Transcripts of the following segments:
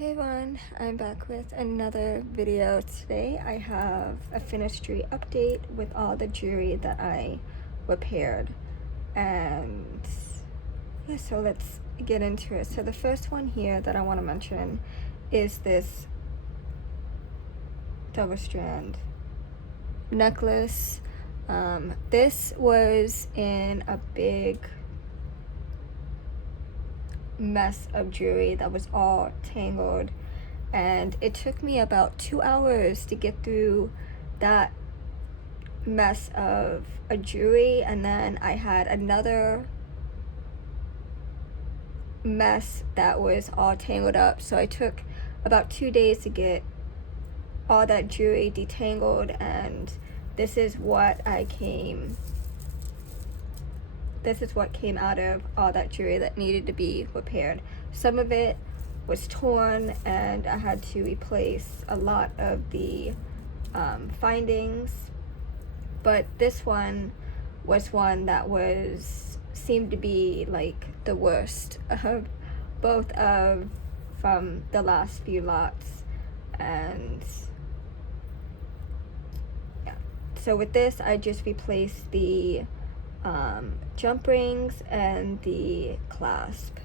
Hey everyone, I'm back with another video. Today I have a Finistry update with all the jewelry that I repaired. And yeah, so let's get into it. So the first one here that I want to mention is this double strand necklace. This was in a big mess of jewelry that was all tangled, and it took me about 2 hours to get through that mess of a jewelry, and then I had another mess that was all tangled up, so I took about 2 days to get all that jewelry detangled, and this is what came out of all that jewelry that needed to be repaired. Some of it was torn, and I had to replace a lot of the findings, but this one was one that seemed to be like the worst of both from the last few lots. And yeah, so with this I just replaced the jump rings and the clasp.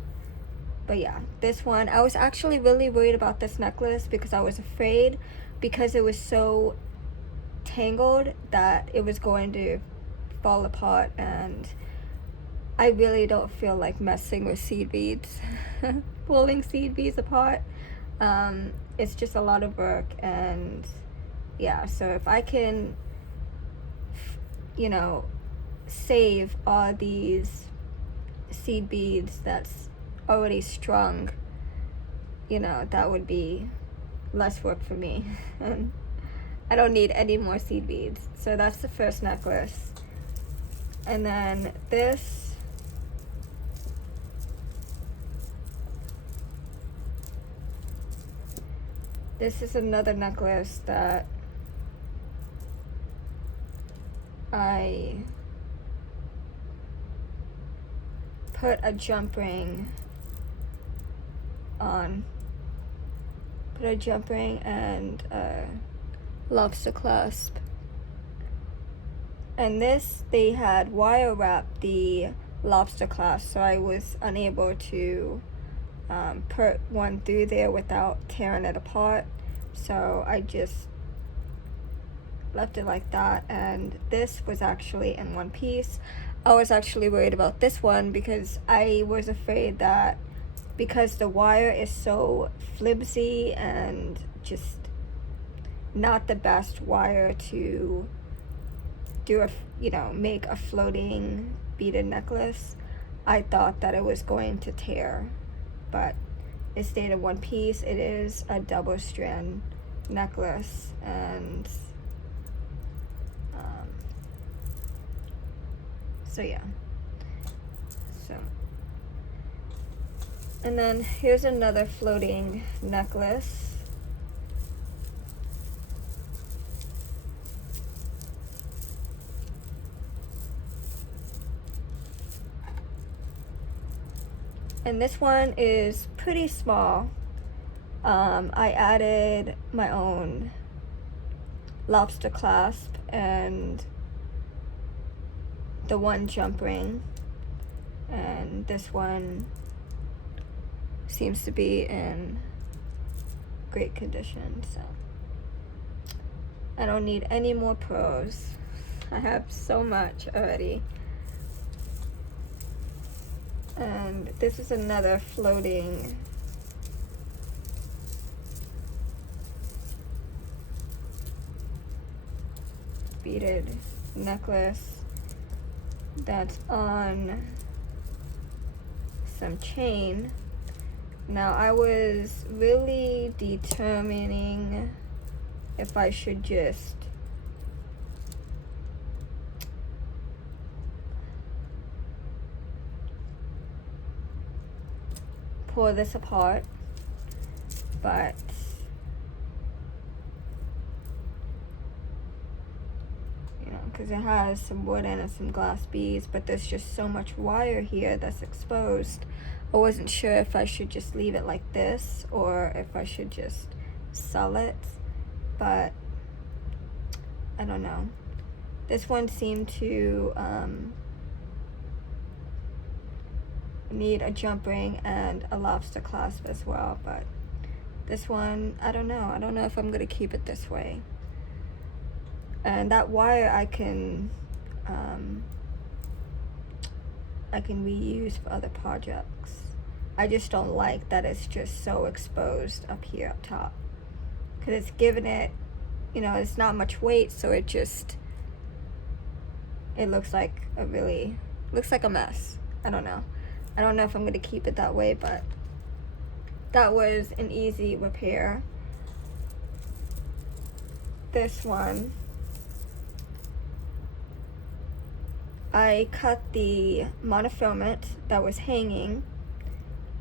But yeah, this one, I was actually really worried about this necklace because I was afraid, because it was so tangled, that it was going to fall apart, and I really don't feel like messing with seed beads pulling seed beads apart. It's just a lot of work, and yeah, so if I can save all these seed beads that's already strung, that would be less work for me. And I don't need any more seed beads. So that's the first necklace. And then this is another necklace that I put a jump ring on. Put a jump ring and a lobster clasp. And this, they had wire wrapped the lobster clasp, so I was unable to put one through there without tearing it apart. So I just left it like that, and this was actually in one piece. I was actually worried about this one because I was afraid that because the wire is so flimsy and just not the best wire to do make a floating beaded necklace, I thought that it was going to tear, but it stayed in one piece. It is a double strand necklace, and so yeah. And then here's another floating necklace. And this one is pretty small. I added my own lobster clasp and the one jump ring, and this one seems to be in great condition, so I don't need any more pearls. I have so much already. And this is another floating beaded necklace that's on some chain. Now, I was really determining if I should just pull this apart, but because it has some wooden and some glass beads, but there's just so much wire here that's exposed. I wasn't sure if I should just leave it like this or if I should just sell it, but I don't know. This one seemed to need a jump ring and a lobster clasp as well, but this one, I don't know. I don't know if I'm gonna keep it this way. And that wire I can reuse for other projects. I just don't like that it's just so exposed up here up top, because it's giving it, you know, it's not much weight, so it looks like a mess. I don't know if I'm gonna keep it that way, but that was an easy repair. This one, I cut the monofilament that was hanging,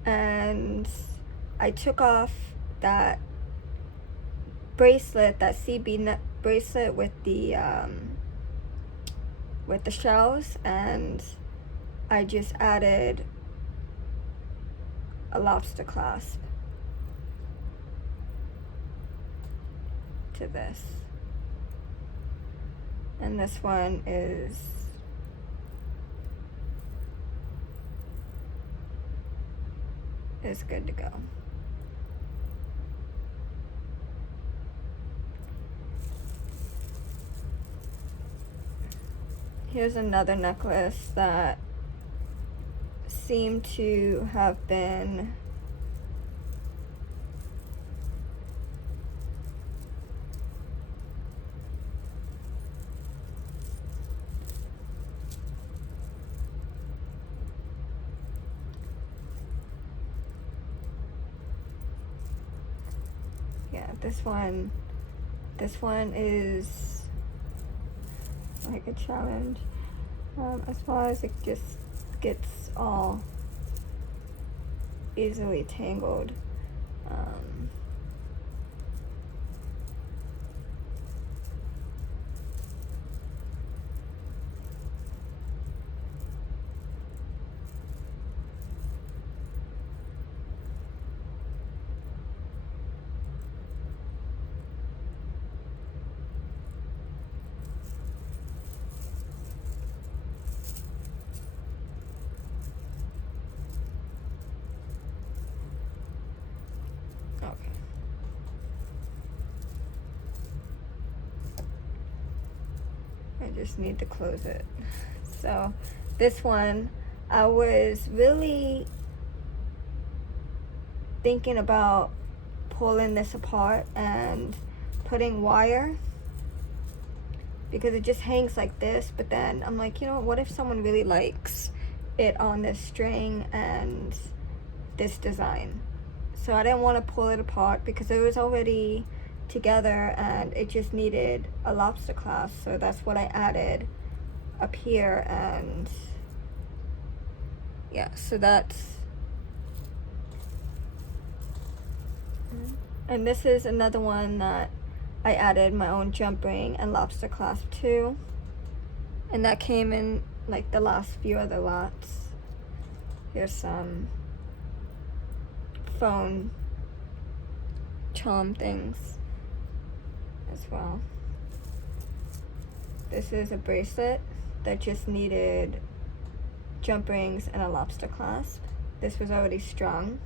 and I took off that bracelet, that CB bracelet with the shells, and I just added a lobster clasp to this. And this one is good to go. Here's another necklace that seemed to have been this one is like a challenge, as far as it just gets all easily tangled. I just need to close it. So this one, I was really thinking about pulling this apart and putting wire, because it just hangs like this, but then I'm like, you know, what if someone really likes it on this string and this design? So I didn't want to pull it apart because it was already together and it just needed a lobster clasp, so that's what I added up here. And yeah, so that's, and this is another one that I added my own jump ring and lobster clasp to, and that came in like the last few other lots. Here's some phone charm things as well. This is a bracelet that just needed jump rings and a lobster clasp. This was already strung.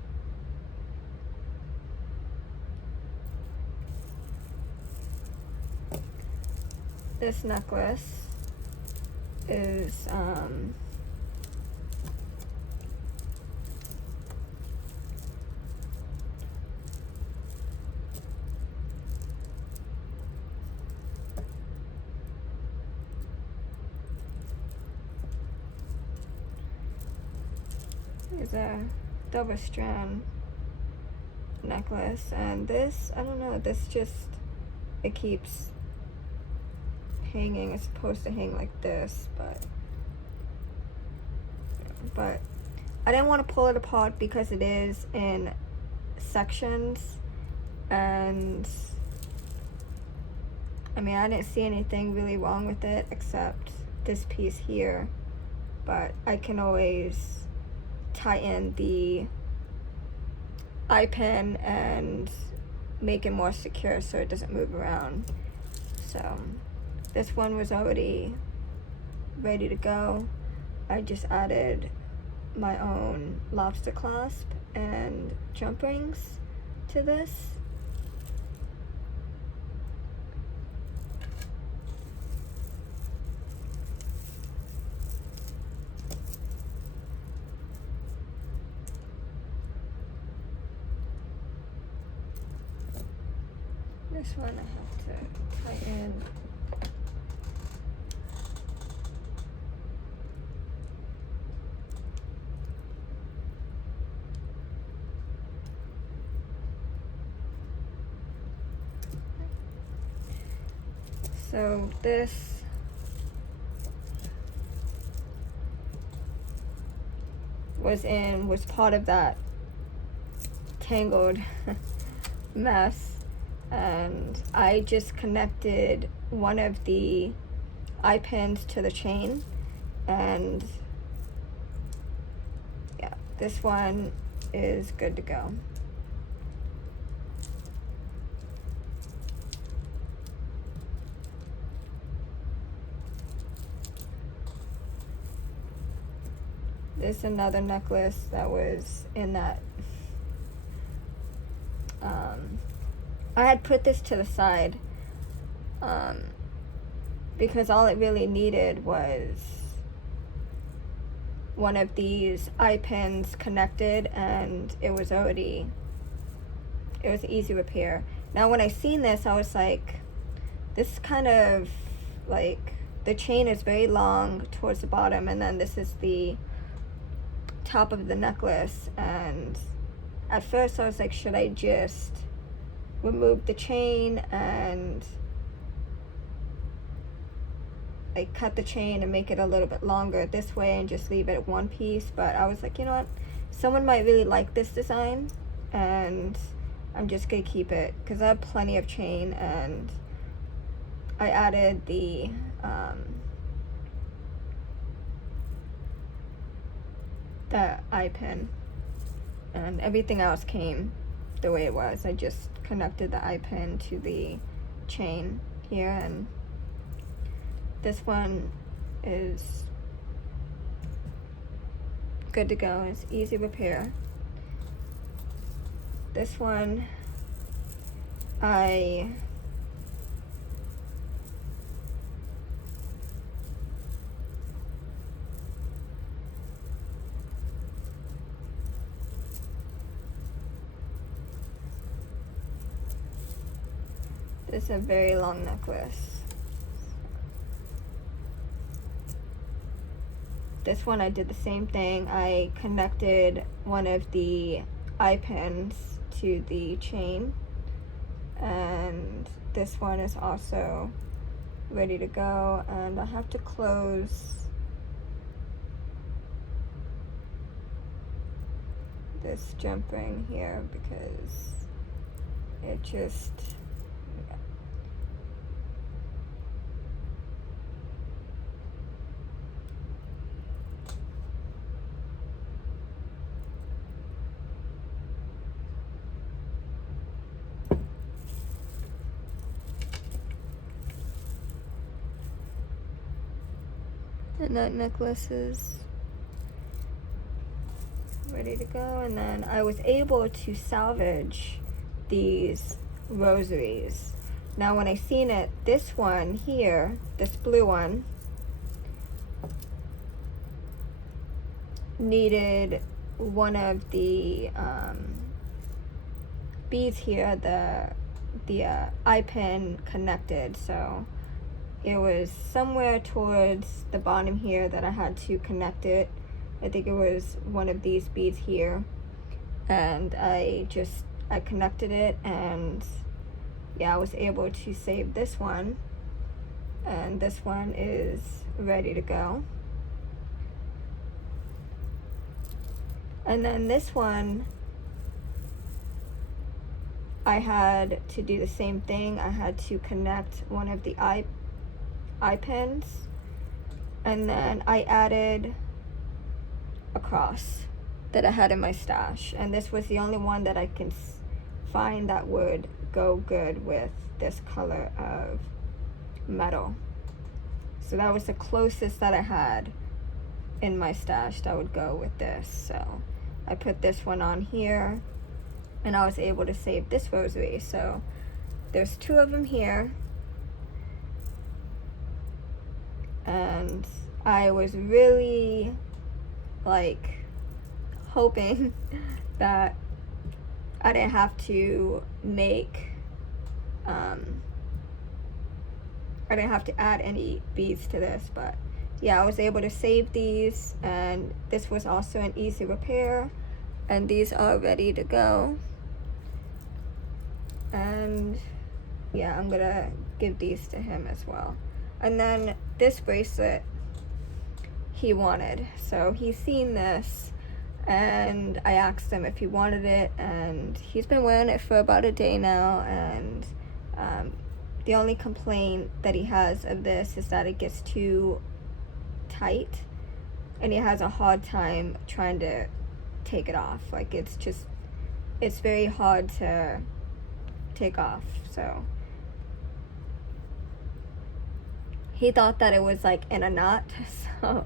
This necklace is a double strand necklace, and this, I don't know, this just, it keeps hanging. It's supposed to hang like this, but I didn't want to pull it apart because it is in sections, and I mean, I didn't see anything really wrong with it except this piece here, but I can always tighten the eye pin and make it more secure so it doesn't move around. So this one was already ready to go. I just added my own lobster clasp and jump rings to this. This one I have to tighten. So this was part of that tangled mess, and I just connected one of the eye pins to the chain, and yeah, this one is good to go. This is another necklace that was in that. I had put this to the side because all it really needed was one of these eye pins connected, and it was easy repair. Now when I seen this, I was like, this is kind of like, the chain is very long towards the bottom, and then this is the top of the necklace, and at first I was like, should I just remove the chain and like cut the chain and make it a little bit longer this way and just leave it at one piece? But I was like, you know what, someone might really like this design, and I'm just gonna keep it because I have plenty of chain. And I added the eye pin, and everything else came the way it was. I just connected the eye pin to the chain here, and this one is good to go. It's easy repair. This one this is a very long necklace. This one I did the same thing. I connected one of the eye pins to the chain, and this one is also ready to go. And I have to close this jump ring here because it just, and that necklace is ready to go. And then I was able to salvage these rosaries. Now when I seen it, this one here, this blue one, needed one of the beads here, the eye pin connected, so it was somewhere towards the bottom here that I had to connect it. I think it was one of these beads here, and I connected it, and yeah, I was able to save this one, and this one is ready to go. And then this one, I had to do the same thing. I had to connect one of the eye pins, and then I added a cross that I had in my stash, and this was the only one that I can find that would go good with this color of metal. So that was the closest that I had in my stash that would go with this. So I put this one on here, and I was able to save this rosary. So there's 2 of them here, and I was really like hoping that I didn't have to make I didn't have to add any beads to this, but yeah, I was able to save these, and this was also an easy repair, and these are ready to go. And yeah, I'm gonna give these to him as well. And then this bracelet he wanted, so he's seen this, and I asked him if he wanted it, and he's been wearing it for about a day now, and the only complaint that he has of this is that it gets too tight, and he has a hard time trying to take it off. Like, it's very hard to take off. So he thought that it was like in a knot, so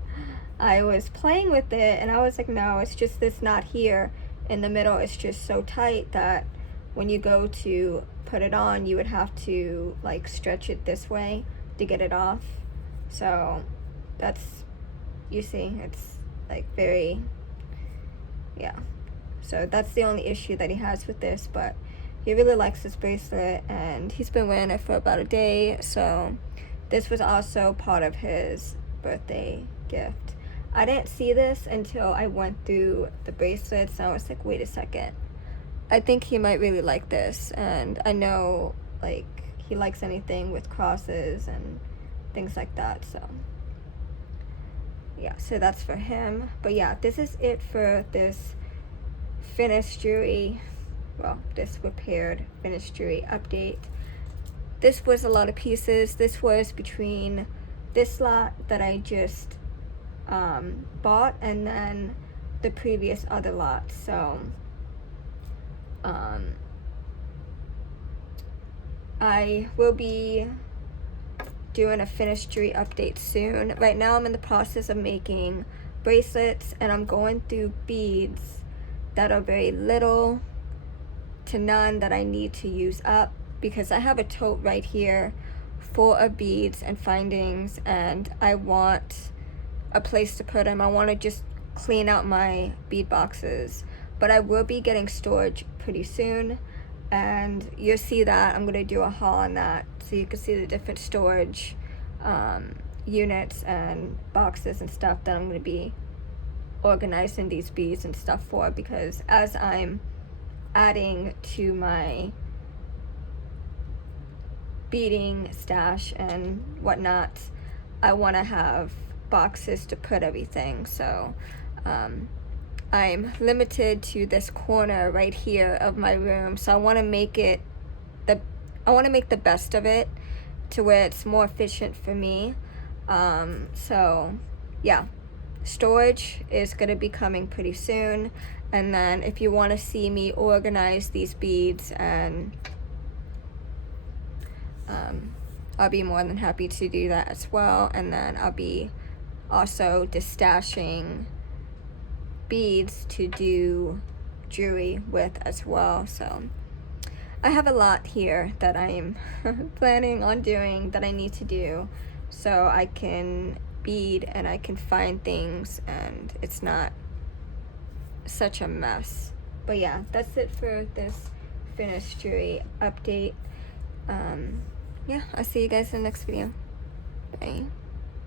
I was playing with it, and I was like, no, it's just this knot here in the middle. It's just so tight that when you go to put it on, you would have to like stretch it this way to get it off. So that's, you see, it's like very, yeah. So that's the only issue that he has with this, but he really likes this bracelet, and he's been wearing it for about a day. So this was also part of his birthday gift. I didn't see this until I went through the bracelets, and I was like, wait a second, I think he might really like this. And I know like he likes anything with crosses and things like that, so yeah, so that's for him. But yeah, this is it for this finished jewelry, well, this repaired finished jewelry update. This was a lot of pieces. This was between this lot that I just bought, and then the previous other lot. So I will be doing a finished jewelry update soon. Right now I'm in the process of making bracelets, and I'm going through beads that are very little to none that I need to use up, because I have a tote right here full of beads and findings, and I want a place to put them. I want to just clean out my bead boxes, but I will be getting storage pretty soon, and you'll see that. I'm going to do a haul on that so you can see the different storage units and boxes and stuff that I'm going to be organizing these beads and stuff for, because as I'm adding to my beading stash and whatnot, I want to have boxes to put everything. So I'm limited to this corner right here of my room, so I want to make it the best of it to where it's more efficient for me. So yeah, storage is going to be coming pretty soon, and then if you want to see me organize these beads, and I'll be more than happy to do that as well. And then I'll be also destashing beads to do jewelry with as well. So I have a lot here that I'm planning on doing that I need to do, so I can bead and I can find things and it's not such a mess. But yeah, that's it for this finished jewelry update. Yeah, I'll see you guys in the next video. Bye.